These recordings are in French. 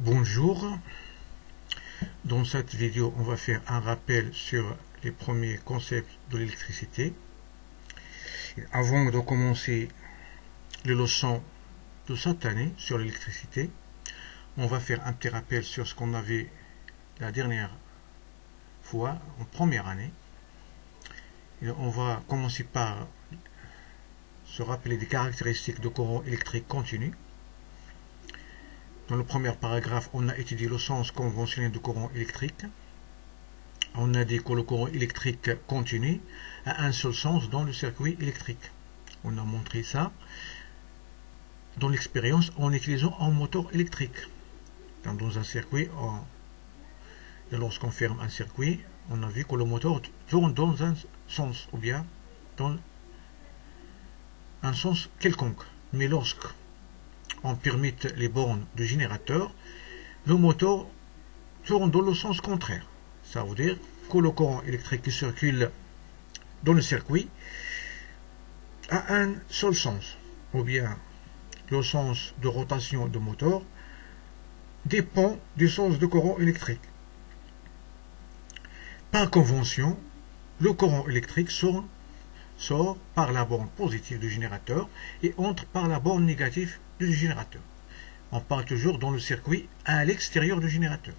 Bonjour, dans cette vidéo on va faire un rappel sur les premiers concepts de l'électricité. Avant de commencer les leçons de cette année sur l'électricité, on va faire un petit rappel sur ce qu'on avait la dernière fois en première année. Et on va commencer par se rappeler des caractéristiques de courant électrique continu. Dans le premier paragraphe, on a étudié le sens conventionnel du courant électrique. On a dit que le courant électrique continu a un seul sens dans le circuit électrique. On a montré ça dans l'expérience en utilisant un moteur électrique. Dans un circuit, lorsqu'on ferme un circuit, on a vu que le moteur tourne dans un sens, ou bien dans un sens quelconque. Mais lorsqu'on permet les bornes du générateur, le moteur tourne dans le sens contraire. Ça veut dire que le courant électrique qui circule dans le circuit a un seul sens, ou bien le sens de rotation du moteur dépend du sens du courant électrique. Par convention, le courant électrique sort par la borne positive du générateur et entre par la borne négative du générateur. On parle toujours dans le circuit à l'extérieur du générateur.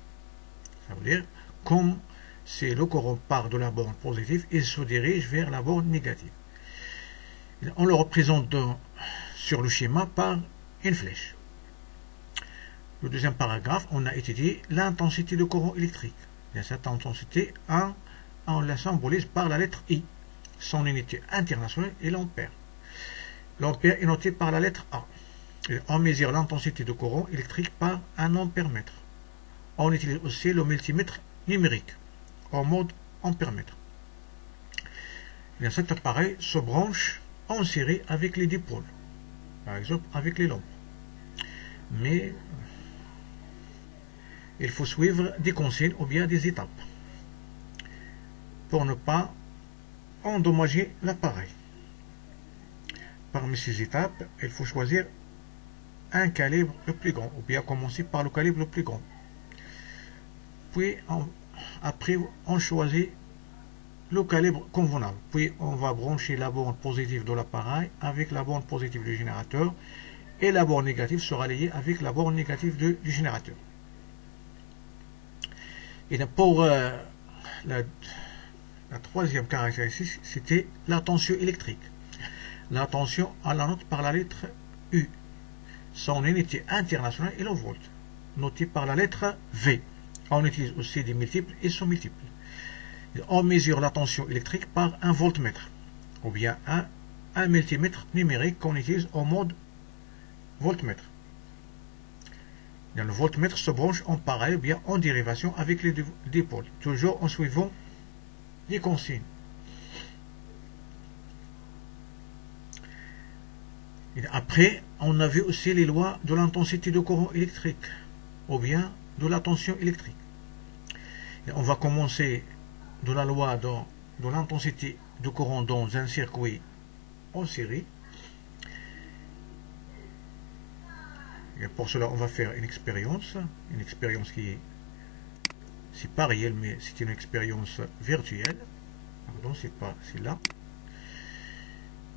Ça veut dire, comme c'est le courant part de la borne positive et se dirige vers la borne négative. On le représente sur le schéma par une flèche. Le deuxième paragraphe, on a étudié l'intensité du courant électrique. Et cette intensité, on la symbolise par la lettre I. Son unité internationale est l'ampère. L'ampère est noté par la lettre A. Et on mesure l'intensité du courant électrique par un ampère-mètre. On utilise aussi le multimètre numérique en mode ampère-mètre. Cet appareil se branche en série avec les dipôles, par exemple avec les lampes. Mais il faut suivre des consignes ou bien des étapes pour ne pas endommager l'appareil. Parmi ces étapes, il faut choisir un calibre le plus grand, ou bien commencer par le calibre le plus grand. Puis après on choisit le calibre convenable. Puis on va brancher la borne positive de l'appareil avec la borne positive du générateur et la borne négative sera liée avec la borne négative du générateur. Et pour la troisième caractéristique, c'était la tension électrique. La tension, on la note par la lettre U. Son unité internationale est le volt, noté par la lettre V. On utilise aussi des multiples et sous-multiples. On mesure la tension électrique par un voltmètre, ou bien un multimètre numérique qu'on utilise en mode voltmètre. Le voltmètre se branche en parallèle ou bien en dérivation avec les dipôles, toujours en suivant les consignes. Et après, on a vu aussi les lois de l'intensité du courant électrique, ou bien de la tension électrique. Et on va commencer de la loi de l'intensité du courant dans un circuit en série. Et pour cela, on va faire une expérience qui c'est pas réel, mais c'est une expérience virtuelle. Pardon, c'est pas celle-là.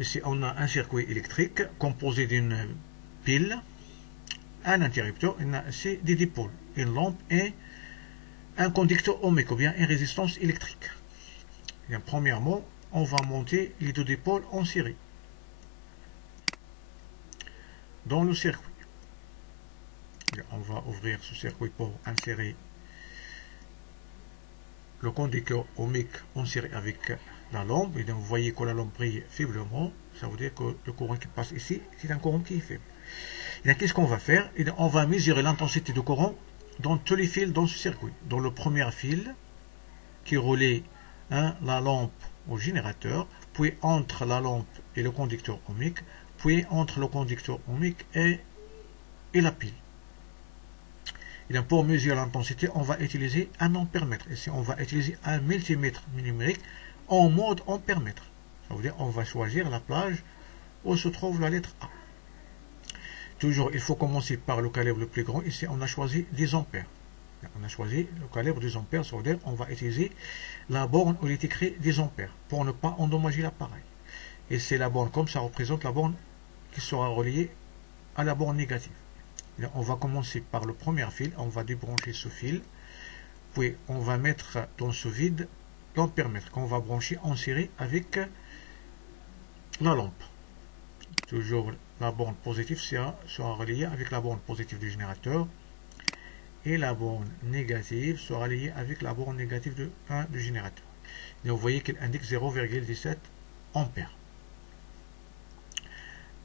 Ici, on a un circuit électrique composé d'une pile, un interrupteur, c'est des dipôles, une lampe et un conducteur ohmique, ou bien une résistance électrique. Et premièrement, on va monter les deux dipôles en série dans le circuit. Et on va ouvrir ce circuit pour insérer le conducteur ohmique en série avec la lampe. Et donc vous voyez que la lampe brille faiblement. Ça veut dire que le courant qui passe ici, c'est un courant qui est faible. Et qu'est-ce qu'on va faire? Et on va mesurer l'intensité du courant dans tous les fils dans ce circuit. Dans le premier fil qui relie la lampe au générateur, puis entre la lampe et le conducteur ohmique, puis entre le conducteur ohmique et la pile. Et donc pour mesurer l'intensité, on va utiliser un ampère-mètre. Ici, on va utiliser un multimètre numérique en mode ampère-mètre. Ça veut dire on va choisir la plage où se trouve la lettre A. Toujours, il faut commencer par le calibre le plus grand. Ici, on a choisi 10 ampères. On a choisi le calibre 10 ampères, c'est-à-dire on va utiliser la borne où il est écrit 10 ampères pour ne pas endommager l'appareil. Et c'est la borne, comme ça représente la borne qui sera reliée à la borne négative. Et on va commencer par le premier fil, on va débrancher ce fil, puis on va mettre dans ce vide l'ampèremètre qu'on va brancher en série avec la lampe. Toujours la borne positive sera reliée avec la borne positive du générateur et la borne négative sera reliée avec la borne négative du générateur. Et vous voyez qu'il indique 0,17 ampères.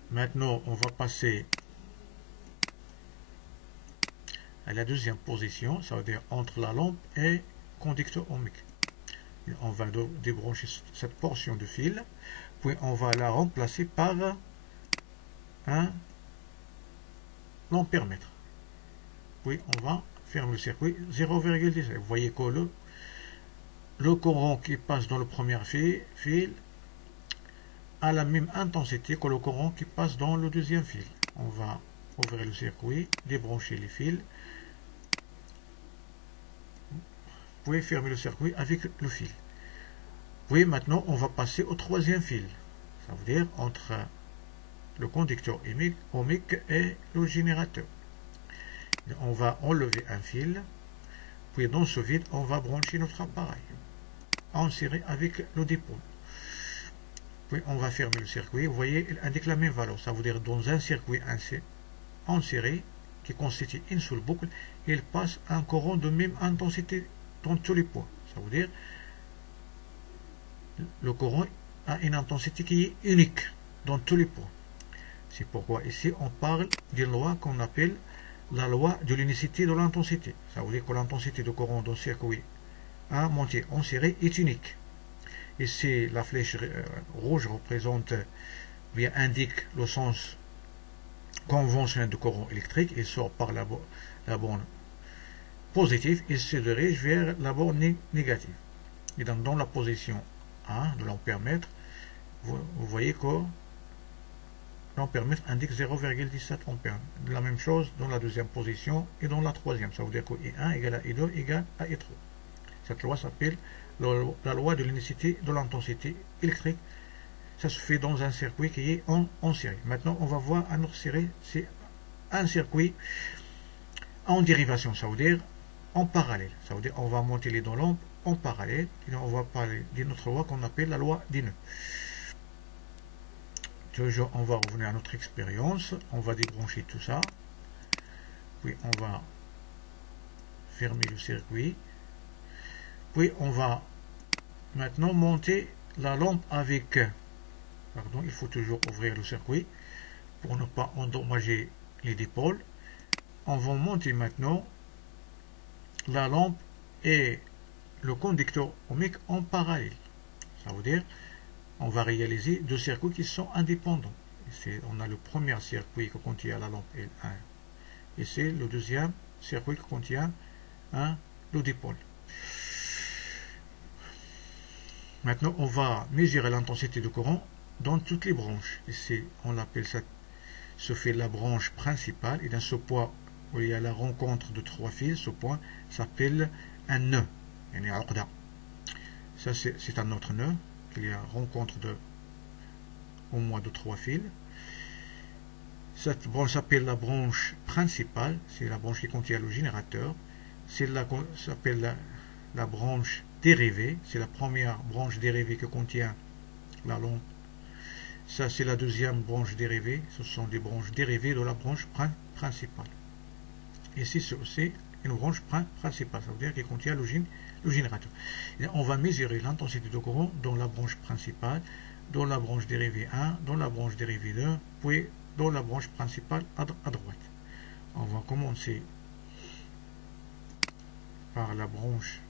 Maintenant, on va passer à la deuxième position, ça veut dire entre la lampe et conducteur ohmique. On va débrancher cette portion de fil, puis on va la remplacer par un ampèremètre. Puis on va fermer le circuit 0,17. Vous voyez que le courant qui passe dans le premier fil a la même intensité que le courant qui passe dans le deuxième fil. On va ouvrir le circuit, débrancher les fils, puis fermer le circuit avec le fil. Puis maintenant on va passer au troisième fil, ça veut dire entre le conducteur ohmique et le générateur. On va enlever un fil, puis dans ce vide on va brancher notre appareil en série avec le dipôle. Puis on va fermer le circuit. Vous voyez, il indique la même valeur, ça veut dire dans un circuit en série qui constitue une seule boucle, il passe un courant de même intensité dans tous les points. Ça veut dire le courant a une intensité qui est unique dans tous les points. C'est pourquoi ici on parle d'une loi qu'on appelle la loi de l'unicité de l'intensité. Ça veut dire que l'intensité de courant d'un circuit monté en série est unique. Ici la flèche rouge représente, bien indique le sens conventionnel du courant électrique. Il sort par la borne positive et se dirige vers la borne négative. Et donc dans la position 1 de l'ampèremètre, vous voyez que l'ampèremètre indique 0,17 ampères. La même chose dans la deuxième position et dans la troisième. Ça veut dire que I1 égale à I2 égale à I3. Cette loi s'appelle la loi de l'unicité de l'intensité électrique. Ça se fait dans un circuit qui est en série. Maintenant, on va voir un autre série. C'est un circuit en dérivation. Ça veut dire en parallèle. Ça veut dire on va monter les deux lampes en parallèle. Et on va parler d'une autre loi qu'on appelle la loi des nœuds. Toujours, on va revenir à notre expérience. On va débrancher tout ça. Puis, on va fermer le circuit. Puis, on va maintenant monter la lampe avec... Pardon, il faut toujours ouvrir le circuit pour ne pas endommager les dipôles. On va monter maintenant la lampe et le conducteur ohmique en parallèle. Ça veut dire on va réaliser deux circuits qui sont indépendants. On a le premier circuit qui contient la lampe L1 et c'est le deuxième circuit qui contient le dipôle. Maintenant, on va mesurer l'intensité de courant dans toutes les branches. Ici, on appelle ça, ce fait la branche principale. Et dans ce point où il y a la rencontre de trois fils, ce point s'appelle un nœud. Ça, c'est un autre nœud. Il y a rencontre au moins de trois fils. Cette branche s'appelle la branche principale. C'est la branche qui contient le générateur. Celle-là s'appelle la branche dérivée. C'est la première branche dérivée qui contient la lampe. Ça, c'est la deuxième branche dérivée. Ce sont des branches dérivées de la branche principale. Ici, c'est aussi une branche principale. Ça veut dire qu'elle contient le générateur. Et on va mesurer l'intensité de courant dans la branche principale, dans la branche dérivée 1, dans la branche dérivée 2, puis dans la branche principale à droite. On va commencer par la branche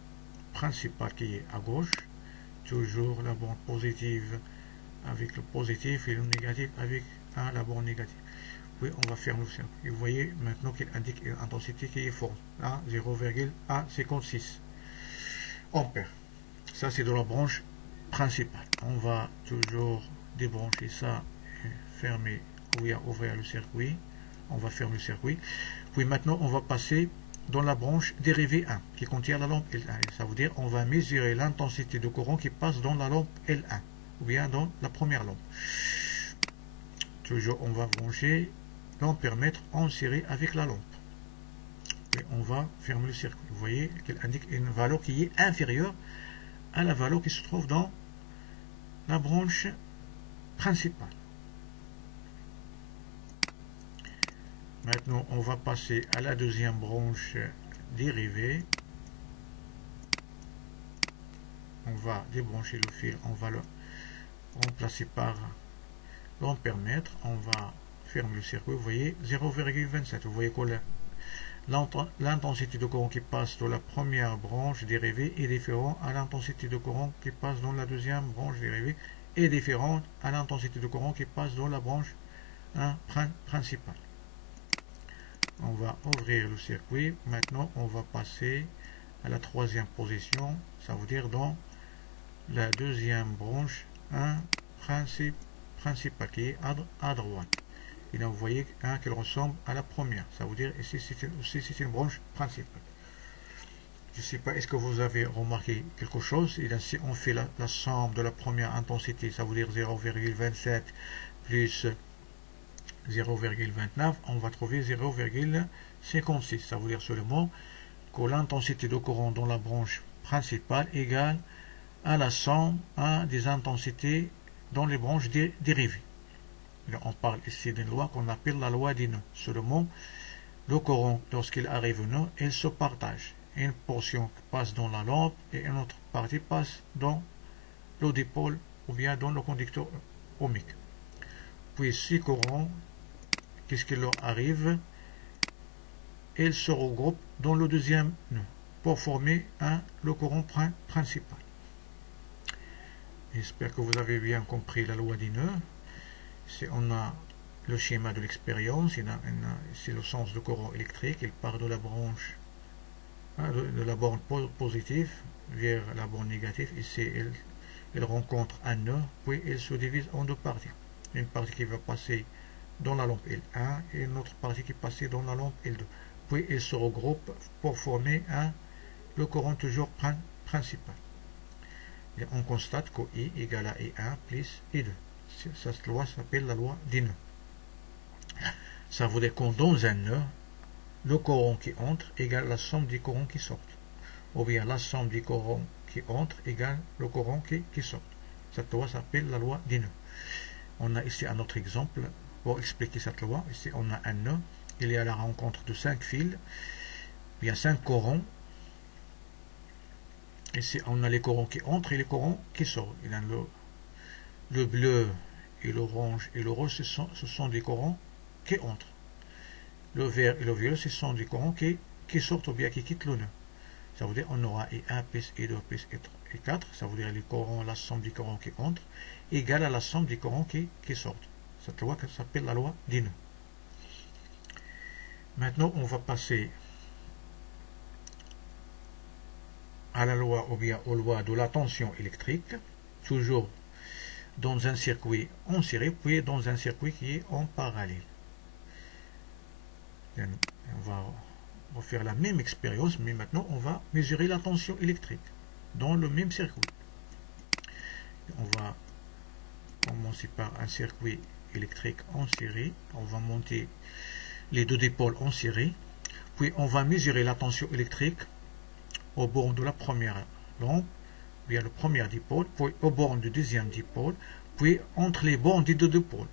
principale qui est à gauche. Toujours la borne positive avec le positif et le négatif avec la borne négative. Puis on va fermer le cercle. Et vous voyez maintenant qu'il indique une intensité qui est forte, à 0,56 ampères. Ça c'est de la branche principale. On va toujours débrancher ça et fermer ou ouvrir le circuit. On va fermer le circuit. Puis maintenant, on va passer dans la branche dérivée 1 qui contient la lampe L1. Ça veut dire on va mesurer l'intensité de courant qui passe dans la lampe L1 ou bien dans la première lampe. Toujours, on va brancher l'ampèremètre en série avec la lampe. Et on va fermer le circuit. Vous voyez qu'elle indique une valeur qui est inférieure à la valeur qui se trouve dans la branche principale. Maintenant, on va passer à la deuxième branche dérivée. On va débrancher le fil, on va le remplacer par l'ampèremètre. On va fermer le circuit. Vous voyez 0,27. Vous voyez que l'intensité de courant qui passe dans la première branche dérivée est différente à l'intensité de courant qui passe dans la deuxième branche dérivée est différente à l'intensité de courant qui passe dans la branche principale. On va ouvrir le circuit. Maintenant, on va passer à la troisième position. Ça veut dire dans la deuxième branche principale qui est à droite. Et là, vous voyez qu'elle ressemble à la première. Ça veut dire ici, c'est une branche principale. Je ne sais pas, est-ce que vous avez remarqué quelque chose? Et là, si on fait la somme de la première intensité, ça veut dire 0,27 plus 0,29, on va trouver 0,56. Ça veut dire seulement que l'intensité de courant dans la branche principale égale à la somme des intensités dans les branches dérivées. Là, on parle ici d'une loi qu'on appelle la loi des nœuds. Seulement, le courant, lorsqu'il arrive au nœud, il se partage. Une portion passe dans la lampe et une autre partie passe dans le dipôle ou bien dans le conducteur ohmique. Puis, ces courants, qu'est-ce qui leur arrive? Ils se regroupent dans le deuxième nœud pour former le courant principal. J'espère que vous avez bien compris la loi des nœuds. Si on a le schéma de l'expérience, c'est le sens du courant électrique, il part de la branche de la borne positive vers la borne négative. Ici, il rencontre un nœud, puis il se divise en deux parties. Une partie qui va passer dans la lampe L1 et une autre partie qui passe dans la lampe L2. Puis ils se regroupent pour former le courant toujours principal. Et on constate que I égale à I1 plus I2. Cette loi s'appelle la loi des nœuds. Ça veut dire que dans un nœud, le courant qui entre égale la somme des courants qui sortent. Ou bien la somme des courants qui entrent égale le courant qui sort. Cette loi s'appelle la loi des nœuds. On a ici un autre exemple pour expliquer cette loi. Ici, on a un nœud. Il y a la rencontre de 5 fils. Il y a 5 courants. Ici, on a les courants qui entrent et les courants qui sortent. Il y a le bleu et l'orange et le rose, ce sont des courants qui entrent. Le vert et le violet, ce sont des courants qui sortent ou bien qui quittent le nœud. Ça veut dire qu'on aura I1 plus I2 plus I4. Ça veut dire les courants, la somme des courants qui entrent égale à la somme des courants qui sortent. Cette loi s'appelle la loi des nœuds. Maintenant, on va passer à la loi ou bien aux lois de la tension électrique, toujours dans un circuit en série, puis dans un circuit qui est en parallèle. On va refaire la même expérience, mais maintenant on va mesurer la tension électrique dans le même circuit. On va commencer par un circuit électrique en série. On va monter les deux dipôles en série. Puis on va mesurer la tension électrique au bord de la première lampe, bien le premier dipôle, puis au bord du deuxième dipôle, puis entre les bornes des deux dipôles.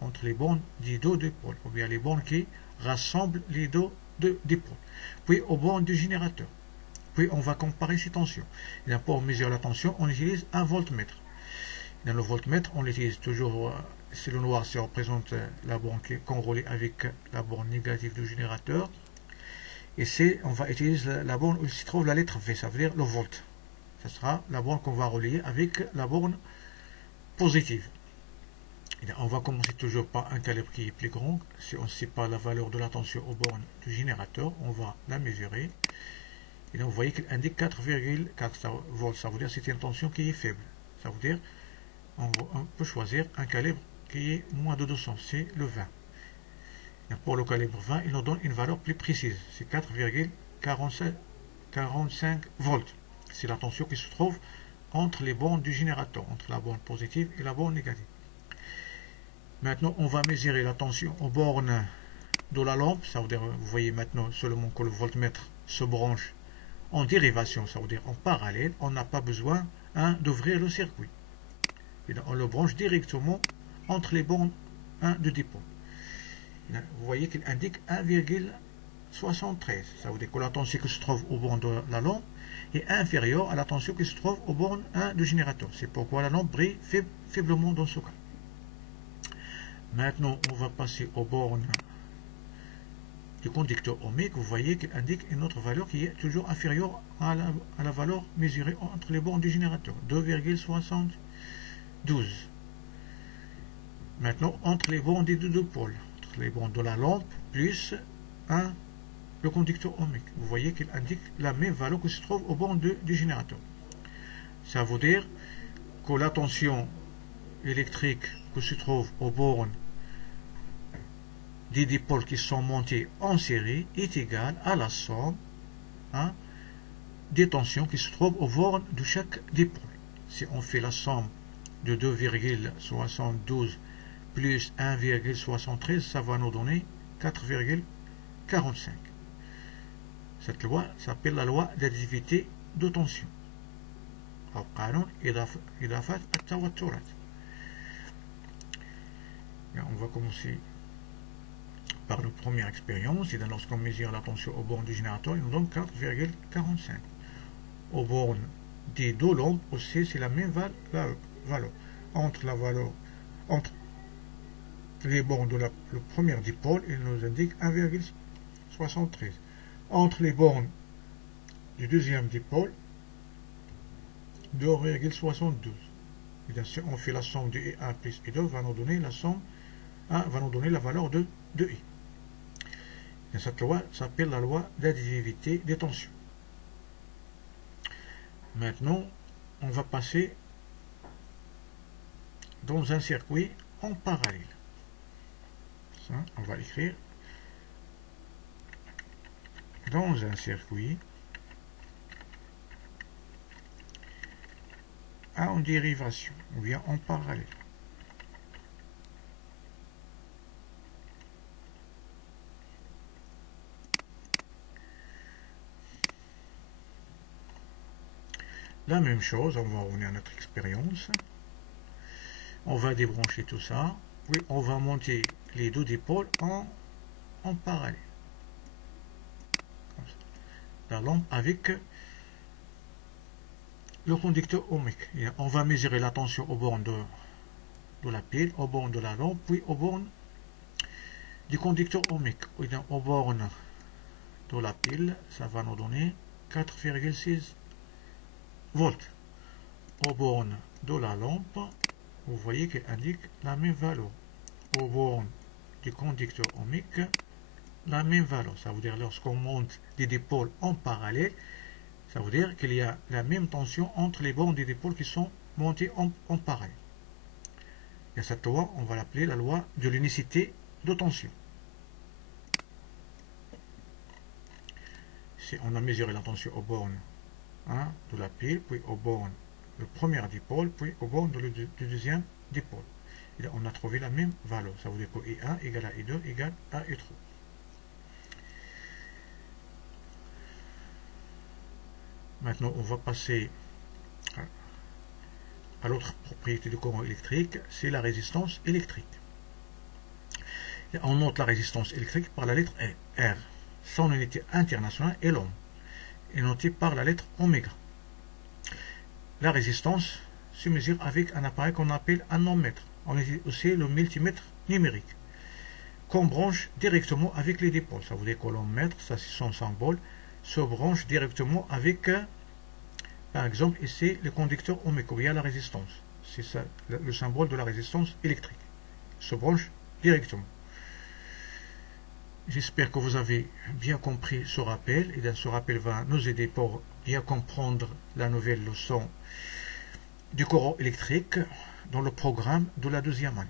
Entre les bornes des deux dipôles, ou bien les bornes qui rassemblent les deux dipôles. Puis au bord du générateur. Puis on va comparer ces tensions. Et pour mesurer la tension, on utilise un voltmètre. Dans le voltmètre, on l'utilise toujours, si le noir ça représente la borne qui est corrélée avec la borne négative du générateur. Et on va utiliser la borne où se trouve la lettre V, ça veut dire le volt. Ce sera la borne qu'on va relier avec la borne positive. Et on va commencer toujours par un calibre qui est plus grand. Si on ne sait pas la valeur de la tension aux bornes du générateur, on va la mesurer. Et là, vous voyez qu'il indique 4,4 volts. Ça veut dire que c'est une tension qui est faible. Ça veut dire on peut choisir un calibre qui est moins de 200, c'est le 20. Pour le calibre 20, il nous donne une valeur plus précise. C'est 4,45 volts. C'est la tension qui se trouve entre les bornes du générateur, entre la borne positive et la borne négative. Maintenant, on va mesurer la tension aux bornes de la lampe. Ça veut dire, vous voyez maintenant seulement que le voltmètre se branche en dérivation, ça veut dire en parallèle. On n'a pas besoin d'ouvrir le circuit. Et on le branche directement entre les bornes de dépôt. Vous voyez qu'il indique 1,73. Ça veut dire que la tension qui se trouve au borne de la lampe est inférieure à la tension qui se trouve au borne du générateur. C'est pourquoi la lampe brille faiblement dans ce cas. Maintenant, on va passer aux bornes du conducteur ohmique. Vous voyez qu'il indique une autre valeur qui est toujours inférieure à la valeur mesurée entre les bornes du générateur, 2,72. Maintenant, entre les bornes des deux pôles, entre les bornes de la lampe plus le conducteur ohmique, vous voyez qu'il indique la même valeur que se trouve aux bornes du générateur. Ça veut dire que la tension électrique que se trouve aux bornes des dipôles qui sont montés en série est égale à la somme des tensions qui se trouvent aux bornes de chaque dipôle. Si on fait la somme de 2,72 plus 1,73, ça va nous donner 4,45. Cette loi s'appelle la loi d'additivité de tension. On va commencer par la première expérience. Et lorsqu'on mesure la tension aux bornes du générateur, il nous donne 4,45. Aux bornes des deux lampes aussi, c'est la même valeur. Entre les bornes de le premier dipôle, il nous indique 1,73. Entre les bornes du deuxième dipôle, 2,72. Et bien sûr, on fait la somme de I1 plus I2 va nous donner la somme, va nous donner la valeur de I. Et cette loi s'appelle la loi d'additivité des tensions. Maintenant, on va passer dans un circuit en parallèle. Ça, on va écrire dans un circuit en dérivation ou bien en parallèle. La même chose, on va revenir à notre expérience. On va débrancher tout ça. Oui, on va monter les deux dipôles en parallèle. Comme ça. La lampe avec le conducteur ohmique. Et on va mesurer la tension aux bornes de la pile, aux bornes de la lampe, puis aux bornes du conducteur ohmique. Aux bornes de la pile, ça va nous donner 4,6 volts. Aux bornes de la lampe, vous voyez qu'elle indique la même valeur. Aux bornes du conducteur ohmique, la même valeur. Ça veut dire lorsqu'on monte des dipôles en parallèle, ça veut dire qu'il y a la même tension entre les bornes des dipôles qui sont montées en parallèle. Et cette loi, on va l'appeler la loi de l'unicité de tension. Si on a mesuré la tension aux bornes de la pile, puis aux bornes du premier dipôle, puis aux bornes du deuxième dipôle. Et là, on a trouvé la même valeur. Ça veut dire que I1 égale à I2 égale à I3. Maintenant, on va passer à l'autre propriété du courant électrique, c'est la résistance électrique. Et on note la résistance électrique par la lettre R. Son unité internationale est l'ohm, est notée par la lettre oméga. La résistance se mesure avec un appareil qu'on appelle un ohmmètre. On utilise aussi le multimètre numérique, qu'on branche directement avec les dipôles. Ça veut dire que l'ohmmètre, ça c'est son symbole, se branche directement avec, par exemple, ici, le conducteur ohmique, où il y a la résistance. C'est ça, le symbole de la résistance électrique. Il se branche directement. J'espère que vous avez bien compris ce rappel. Et ce rappel va nous aider pour bien comprendre la nouvelle leçon du courant électrique dans le programme de la deuxième année.